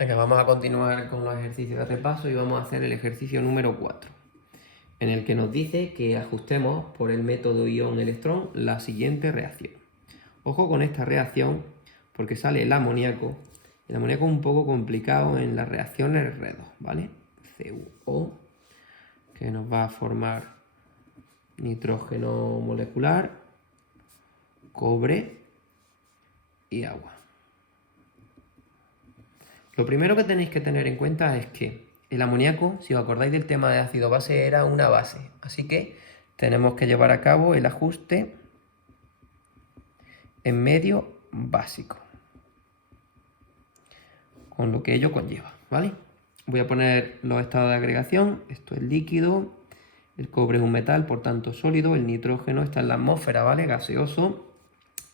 Venga, vamos a continuar con los ejercicios de repaso y vamos a hacer el ejercicio número 4, en el que nos dice que ajustemos por el método ion-electrón la siguiente reacción. Ojo con esta reacción porque sale el amoníaco. El amoníaco es un poco complicado en las reacciones R2, ¿vale? CuO, que nos va a formar nitrógeno molecular, cobre y agua. Lo primero que tenéis que tener en cuenta es que el amoníaco, si os acordáis del tema de ácido-base, era una base. Así que tenemos que llevar a cabo el ajuste en medio básico, con lo que ello conlleva, ¿vale? Voy a poner los estados de agregación. Esto es líquido, el cobre es un metal, por tanto sólido, el nitrógeno está en la atmósfera, ¿vale? Gaseoso.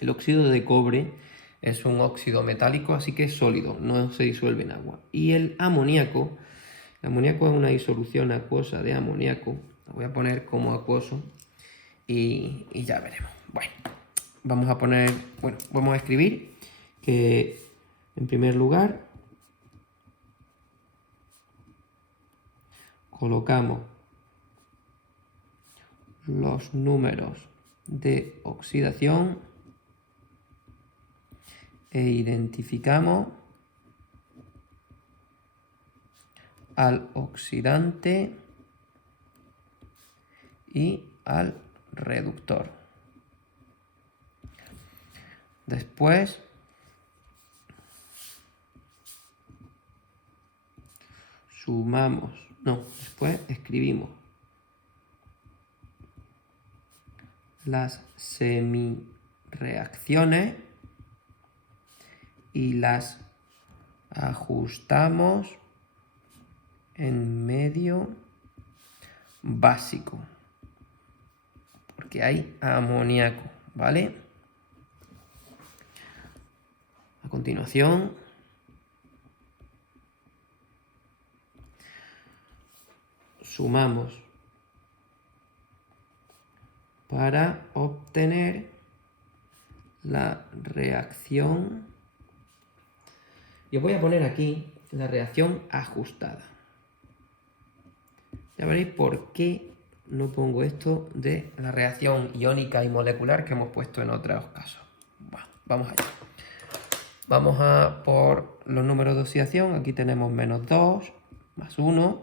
El óxido de cobre es un óxido metálico, así que es sólido, no se disuelve en agua. Y el amoníaco es una disolución acuosa de amoníaco. Lo voy a poner como acuoso y ya veremos. Bueno, vamos a escribir que en primer lugar colocamos los números de oxidación e identificamos al oxidante y al reductor. Después después escribimos las semireacciones y las ajustamos en medio básico, porque hay amoníaco, ¿vale? A continuación, sumamos para obtener la reacción. Y os voy a poner aquí la reacción ajustada. Ya veréis por qué no pongo esto de la reacción iónica y molecular que hemos puesto en otros casos. Bueno, vamos allá. Vamos a por los números de oxidación. Aquí tenemos -2, +1.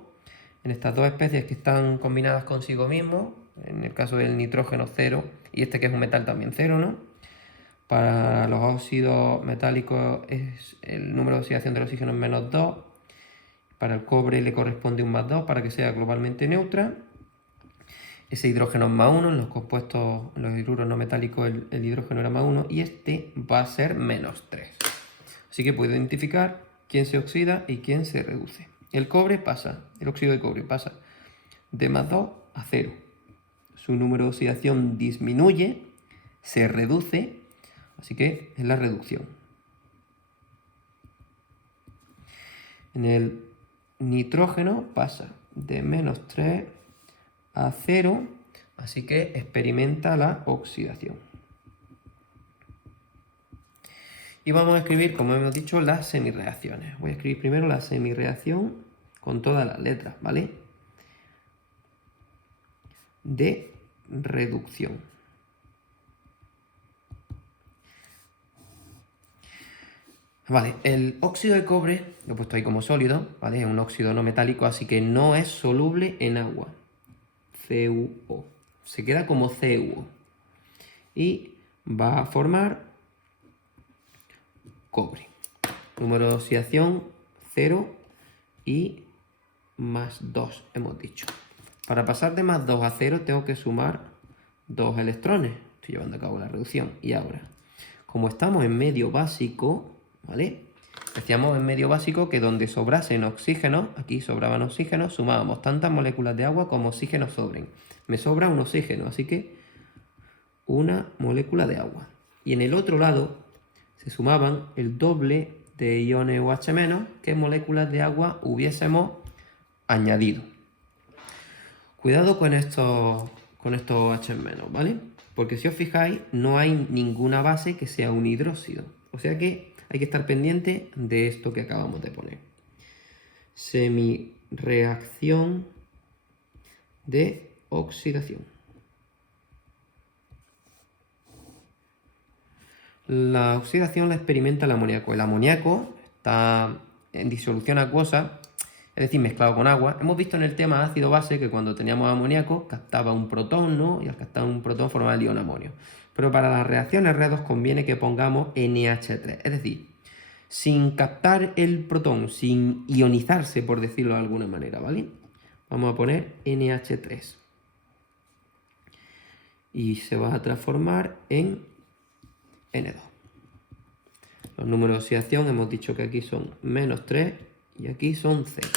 En estas dos especies que están combinadas consigo mismo, en el caso del nitrógeno 0 y este que es un metal también 0, ¿no? Para los óxidos metálicos el número de oxidación del oxígeno es -2. Para el cobre le corresponde un +2 para que sea globalmente neutra. Ese hidrógeno es +1, en los compuestos, en los hidruros no metálicos el hidrógeno era +1 y este va a ser -3. Así que puedo identificar quién se oxida y quién se reduce. El óxido de cobre pasa de +2 a 0. Su número de oxidación disminuye, se reduce, así que es la reducción. En el nitrógeno pasa de -3 a 0, así que experimenta la oxidación. Y vamos a escribir, como hemos dicho, las semireacciones. Voy a escribir primero la semireacción con todas las letras, ¿vale? De reducción. Vale, el óxido de cobre lo he puesto ahí como sólido, ¿vale? Es un óxido no metálico, así que no es soluble en agua. CuO. Se queda como CuO. Y va a formar cobre. Número de oxidación 0 y +2 hemos dicho. Para pasar de +2 a 0 tengo que sumar 2 electrones. Estoy llevando a cabo la reducción. Y ahora, como estamos en medio básico, ¿vale? Decíamos en medio básico que donde sobrasen oxígenos, aquí sobraban oxígenos, sumábamos tantas moléculas de agua como oxígenos sobren. Me sobra un oxígeno, así que una molécula de agua. Y en el otro lado se sumaban el doble de iones OH- que moléculas de agua hubiésemos añadido. Cuidado con estos OH-, ¿vale? Porque si os fijáis, no hay ninguna base que sea un hidróxido. O sea que hay que estar pendiente de esto que acabamos de poner. Semirreacción de oxidación. La oxidación la experimenta el amoníaco. El amoníaco está en disolución acuosa, es decir, mezclado con agua. Hemos visto en el tema ácido-base que cuando teníamos amoníaco captaba un protón, ¿no? Y al captar un protón formaba el ion amonio. Pero para las reacciones R2 conviene que pongamos NH3, es decir, sin captar el protón, sin ionizarse, por decirlo de alguna manera, ¿vale? Vamos a poner NH3. Y se va a transformar en N2. Los números de oxidación hemos dicho que aquí son -3 y aquí son 0.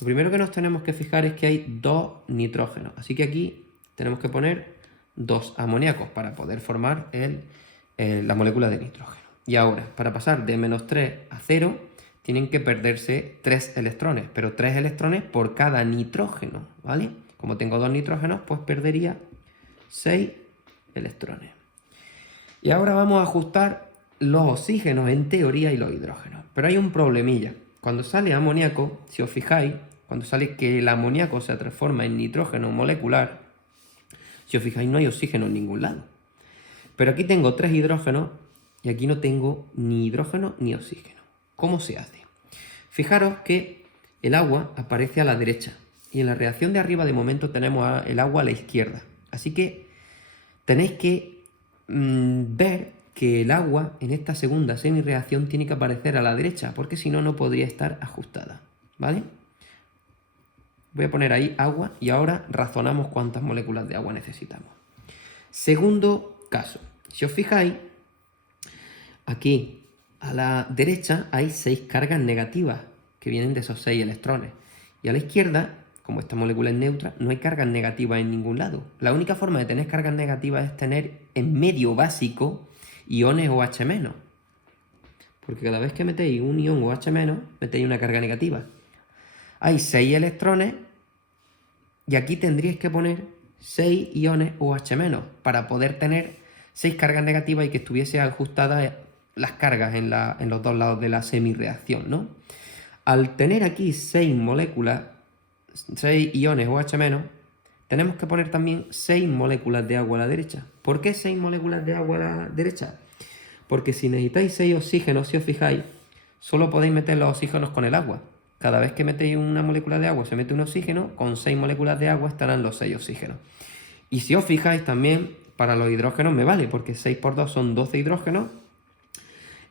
Lo primero que nos tenemos que fijar es que hay 2 nitrógenos. Así que aquí tenemos que poner 2 amoníacos para poder formar la molécula de nitrógeno. Y ahora, para pasar de -3 a 0, tienen que perderse 3 electrones, pero 3 electrones por cada nitrógeno, ¿vale? Como tengo 2 nitrógenos, pues perdería 6 electrones. Y ahora vamos a ajustar los oxígenos en teoría y los hidrógenos. Pero hay un problemilla. Cuando sale amoníaco, si os fijáis, cuando sale que el amoníaco se transforma en nitrógeno molecular, si os fijáis no hay oxígeno en ningún lado. Pero aquí tengo 3 hidrógenos y aquí no tengo ni hidrógeno ni oxígeno. ¿Cómo se hace? Fijaros que el agua aparece a la derecha y en la reacción de arriba de momento tenemos el agua a la izquierda. Así que tenéis que ver que el agua en esta segunda semireacción tiene que aparecer a la derecha, porque si no, no podría estar ajustada, ¿vale? Voy a poner ahí agua y ahora razonamos cuántas moléculas de agua necesitamos. Segundo caso, si os fijáis, aquí a la derecha hay 6 cargas negativas que vienen de esos 6 electrones y a la izquierda, como esta molécula es neutra, no hay cargas negativas en ningún lado. La única forma de tener cargas negativas es tener en medio básico iones OH-, porque cada vez que metéis un ion OH-, metéis una carga negativa. Hay 6 electrones y aquí tendríais que poner 6 iones OH- para poder tener 6 cargas negativas y que estuviese ajustadas las cargas en los dos lados de la semirreacción, ¿no? Al tener aquí 6 moléculas, 6 iones OH-, tenemos que poner también 6 moléculas de agua a la derecha. ¿Por qué 6 moléculas de agua a la derecha? Porque si necesitáis 6 oxígenos, si os fijáis, solo podéis meter los oxígenos con el agua. Cada vez que metéis una molécula de agua, se mete un oxígeno, con 6 moléculas de agua estarán los 6 oxígenos. Y si os fijáis también, para los hidrógenos me vale, porque 6 por 2 son 12 hidrógenos.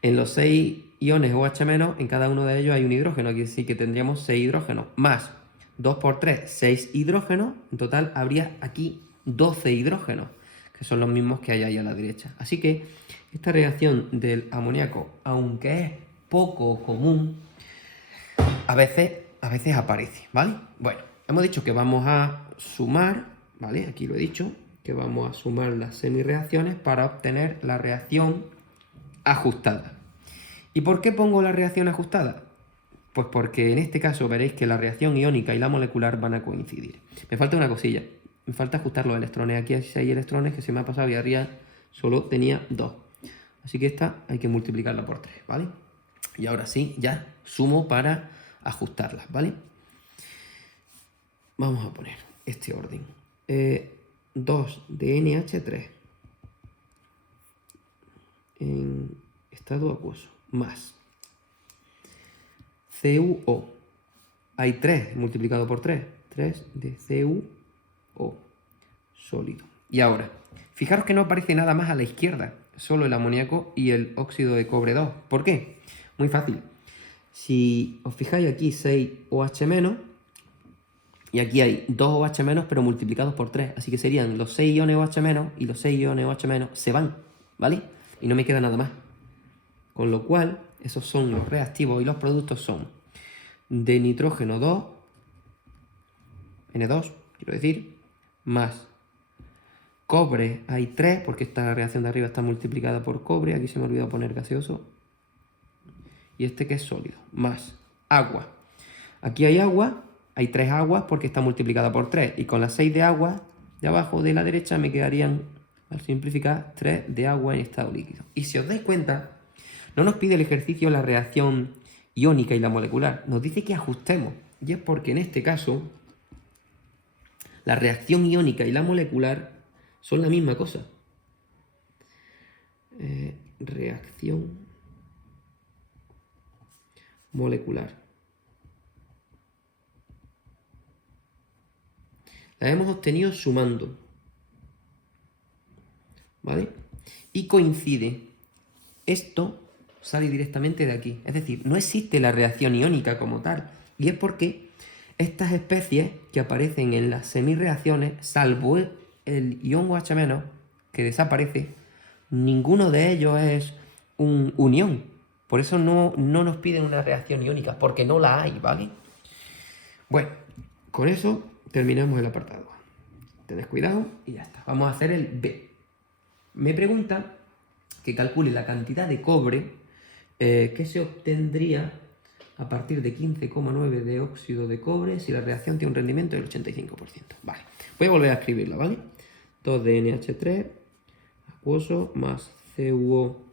En los 6 iones OH-, en cada uno de ellos hay un hidrógeno, quiere decir que tendríamos 6 hidrógenos, más 2 por 3, 6 hidrógenos. En total habría aquí 12 hidrógenos, que son los mismos que hay ahí a la derecha. Así que esta reacción del amoníaco, aunque es poco común, a veces aparece, ¿vale? Bueno, hemos dicho que vamos a sumar, ¿vale? Aquí lo he dicho, que vamos a sumar las semirreacciones para obtener la reacción ajustada. ¿Y por qué pongo la reacción ajustada? Pues porque en este caso veréis que la reacción iónica y la molecular van a coincidir. Me falta una cosilla, me falta ajustar los electrones. Aquí hay 6 electrones que se me ha pasado y arriba solo tenía 2. Así que esta hay que multiplicarla por 3, ¿vale? Y ahora sí, ya sumo para ajustarlas, ¿vale? Vamos a poner este orden. 2 de NH3 en estado acuoso, más CuO. Hay 3 multiplicado por 3. 3 de CuO sólido. Y ahora, fijaros que no aparece nada más a la izquierda, solo el amoníaco y el óxido de cobre 2. ¿Por qué? Muy fácil. Si os fijáis aquí 6 OH- y aquí hay 2 OH- pero multiplicados por 3. Así que serían los 6 iones OH- y los 6 iones OH- se van, ¿vale? Y no me queda nada más. Con lo cual, esos son los reactivos y los productos son de nitrógeno 2, N2, quiero decir, más cobre hay 3, porque esta reacción de arriba está multiplicada por cobre, aquí se me olvidó poner gaseoso, y este que es sólido, más agua. Aquí hay agua, hay 3 aguas porque está multiplicada por 3, y con las 6 de agua de abajo de la derecha me quedarían, al simplificar, 3 de agua en estado líquido. Y si os dais cuenta, no nos pide el ejercicio la reacción iónica y la molecular. Nos dice que ajustemos. Y es porque en este caso la reacción iónica y la molecular son la misma cosa. Reacción molecular. La hemos obtenido sumando. ¿Vale? Y coincide. Esto sale directamente de aquí. Es decir, no existe la reacción iónica como tal. Y es porque estas especies que aparecen en las semirreacciones, salvo el ion OH-, que desaparece, ninguno de ellos es un unión. Por eso no nos piden una reacción iónica, porque no la hay, ¿vale? Bueno, con eso terminamos el apartado A. Tened cuidado y ya está. Vamos a hacer el B. Me pregunta que calcule la cantidad de cobre que se obtendría a partir de 15,9 de óxido de cobre si la reacción tiene un rendimiento del 85%. Vale, voy a volver a escribirla, ¿vale? 2 de NH3 acuoso más CuO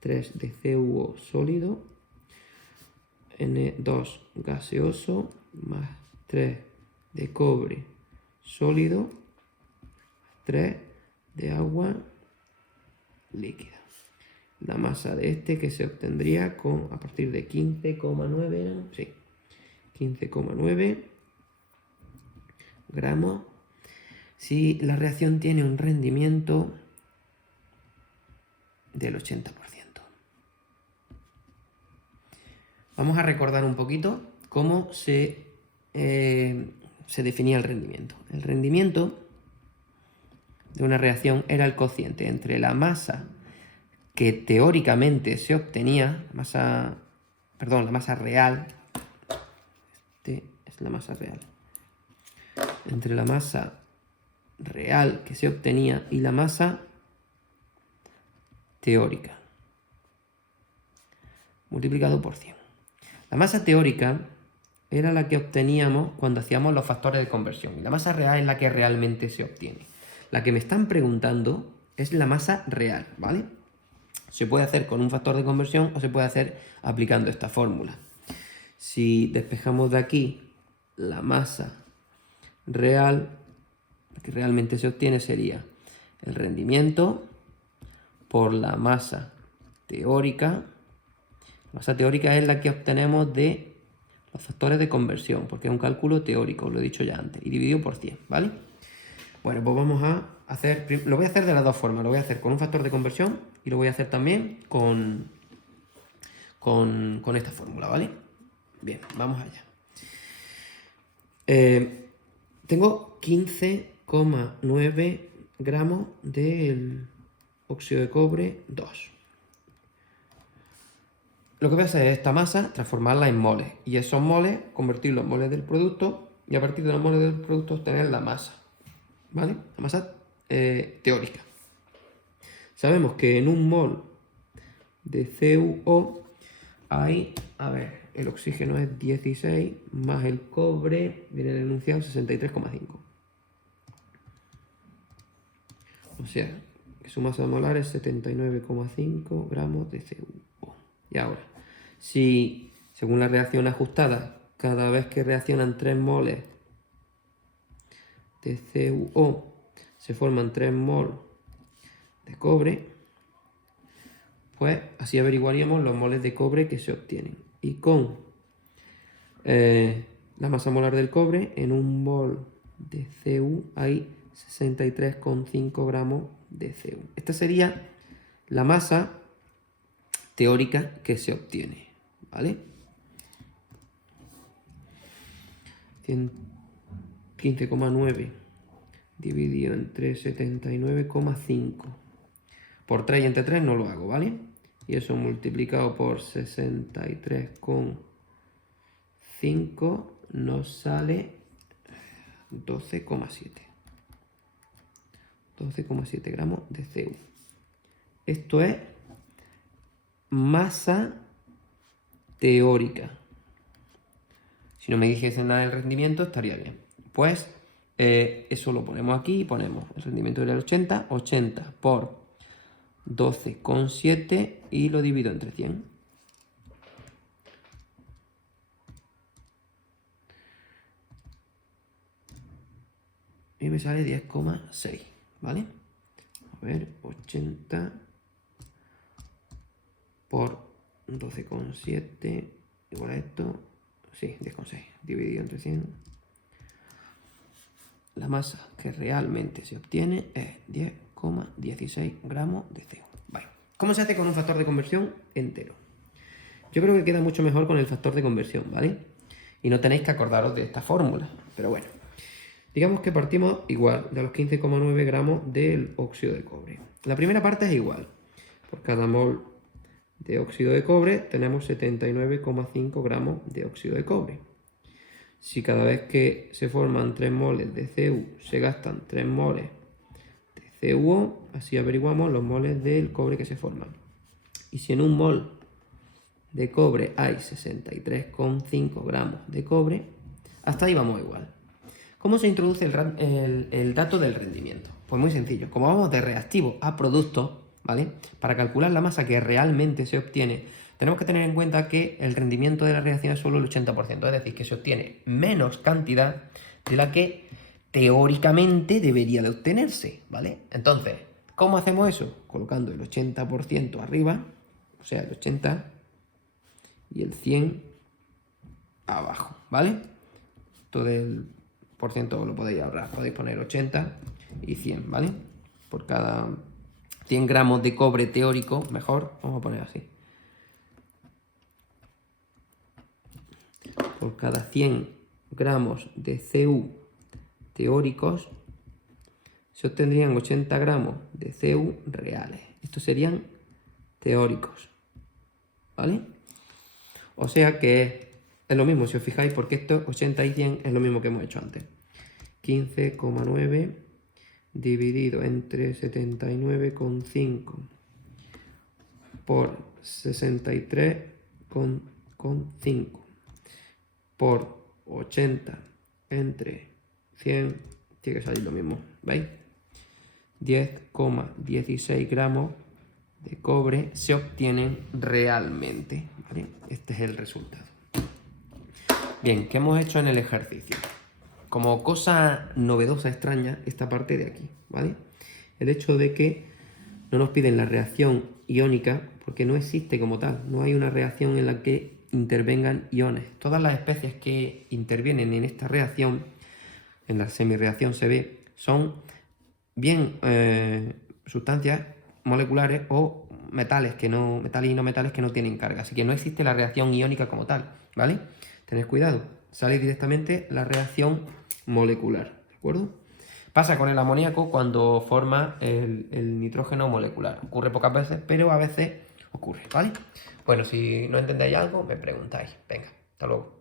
3 de CuO sólido, N2 gaseoso más 3 de cobre sólido, 3 de agua líquida. La masa de este que se obtendría a partir de 15,9, sí, 15,9 gramos si la reacción tiene un rendimiento del 80%. Vamos a recordar un poquito cómo se definía el rendimiento. El rendimiento de una reacción era el cociente entre la masa que teóricamente se obtenía, la masa real, este es la masa real, entre la masa real que se obtenía y la masa teórica, multiplicado por 100. La masa teórica era la que obteníamos cuando hacíamos los factores de conversión, y la masa real es la que realmente se obtiene. La que me están preguntando es la masa real, ¿vale? Se puede hacer con un factor de conversión o se puede hacer aplicando esta fórmula. Si despejamos de aquí la masa real, lo que realmente se obtiene sería el rendimiento por la masa teórica. La masa teórica es la que obtenemos de los factores de conversión, porque es un cálculo teórico, lo he dicho ya antes, y dividido por 100, ¿vale? Bueno, pues vamos a hacer, lo voy a hacer de las dos formas, lo voy a hacer con un factor de conversión y lo voy a hacer también con esta fórmula, ¿vale? Bien, vamos allá. Tengo 15,9 gramos del óxido de cobre 2. Lo que voy a hacer es esta masa transformarla en moles y esos moles convertirlos en moles del producto y a partir de los moles del producto obtener la masa, ¿vale? La masa teórica. Sabemos que en un mol de CuO hay, a ver, el oxígeno es 16 más el cobre, viene en el enunciado 63,5. O sea, que su masa molar es 79,5 gramos de CuO. Y ahora, si según la reacción ajustada, cada vez que reaccionan 3 moles de CuO se forman 3 moles de cobre, pues así averiguaríamos los moles de cobre que se obtienen. Y con la masa molar del cobre, en un mol de Cu hay 63,5 gramos de Cu. Esta sería la masa teórica que se obtiene, ¿vale? 15,9 dividido entre 79,5 por 3 y entre 3 no lo hago, ¿vale? Y eso multiplicado por 63,5 nos sale 12,7. 12,7 gramos de Cu. Esto es masa teórica. Si no me dijese nada del rendimiento estaría bien. Pues eso lo ponemos aquí y ponemos el rendimiento del 80 por 12,7 y lo divido entre 100. y me sale 10,6, ¿vale? A ver, 80 por 12,7 igual a esto, sí, 10,6 dividido entre 100. La masa que realmente se obtiene es 10,16 gramos de CO. Vale. ¿Cómo se hace con un factor de conversión entero? Yo creo que queda mucho mejor con el factor de conversión, ¿vale? Y no tenéis que acordaros de esta fórmula, pero bueno. Digamos que partimos igual de los 15,9 gramos del óxido de cobre. La primera parte es igual. Por cada mol de óxido de cobre tenemos 79,5 gramos de óxido de cobre. Si cada vez que se forman 3 moles de Cu se gastan 3 moles de CuO, así averiguamos los moles del cobre que se forman. Y si en un mol de cobre hay 63,5 gramos de cobre, hasta ahí vamos igual. ¿Cómo se introduce el dato del rendimiento? Pues muy sencillo. Como vamos de reactivo a producto, ¿vale? Para calcular la masa que realmente se obtiene, tenemos que tener en cuenta que el rendimiento de la reacción es solo el 80%, es decir, que se obtiene menos cantidad de la que teóricamente debería de obtenerse, ¿vale? Entonces, ¿cómo hacemos eso? Colocando el 80% arriba, o sea, el 80 y el 100 abajo, ¿vale? Todo el por ciento lo podéis ahorrar, podéis poner 80 y 100, ¿vale? Por cada 100 gramos de cobre teórico, mejor, vamos a poner así. Por cada 100 gramos de Cu teóricos se obtendrían 80 gramos de Cu reales. Estos serían teóricos, ¿vale? O sea que es lo mismo, si os fijáis, porque esto 80 y 100 es lo mismo que hemos hecho antes. 15,9 dividido entre 79,5 por 63,5 por 80 entre 100, tiene que salir lo mismo, ¿veis? 10,16 gramos de cobre se obtienen realmente, ¿vale? Este es el resultado. Bien, ¿qué hemos hecho en el ejercicio? Como cosa novedosa, extraña, esta parte de aquí, ¿vale? El hecho de que no nos piden la reacción iónica, porque no existe como tal, no hay una reacción en la que intervengan iones. Todas las especies que intervienen en esta reacción, en la semirreacción CB, son bien sustancias moleculares o metales y no metales que no tienen carga. Así que no existe la reacción iónica como tal, ¿vale? Tened cuidado, sale directamente la reacción molecular, ¿de acuerdo? Pasa con el amoníaco cuando forma el nitrógeno molecular. Ocurre pocas veces, pero a veces ocurre, ¿vale? Bueno, si no entendéis algo, me preguntáis. Venga, hasta luego.